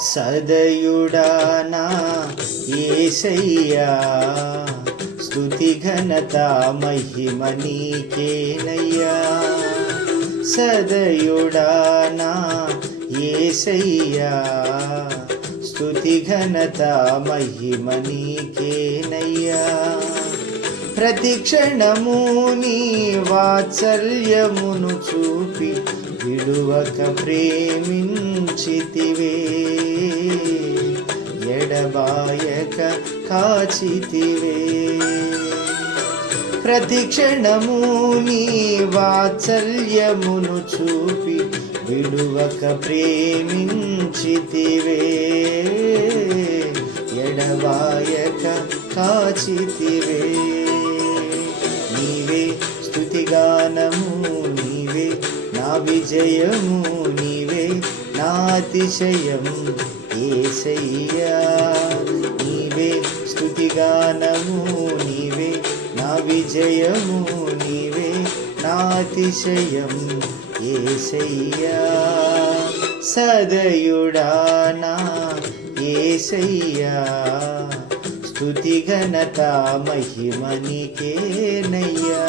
సదయుడానా యేసయ్యా, స్తుతి ఘనత మహిమ నీకేనయ్యా. సదయుడానా యేసయ్యా, స్తుతి ఘనత మహిమ నీకేనయ్యా. ప్రతి క్షణము నీ వాత్సల్యమును చూపి విడువక ప్రేమించితివే, ఎడబాయక కాచితివే. ప్రతి క్షణము నీ వాత్సల్యమును చూపి విడువక ప్రేమించితివే, ఎడబాయక కాచితివే. నీవే స్తుతిగానము, నీవే నా విజయము, నీవే నా అతిశయం యేసయ్యా. నీవే స్తుతిగానము, నీవే నా విజయము, నీవే నా అతిశయం యేసయ్యా. సదయుడానా యేసయ్యా, స్తుతి ఘనత మహిమ నీకేనయ్యా.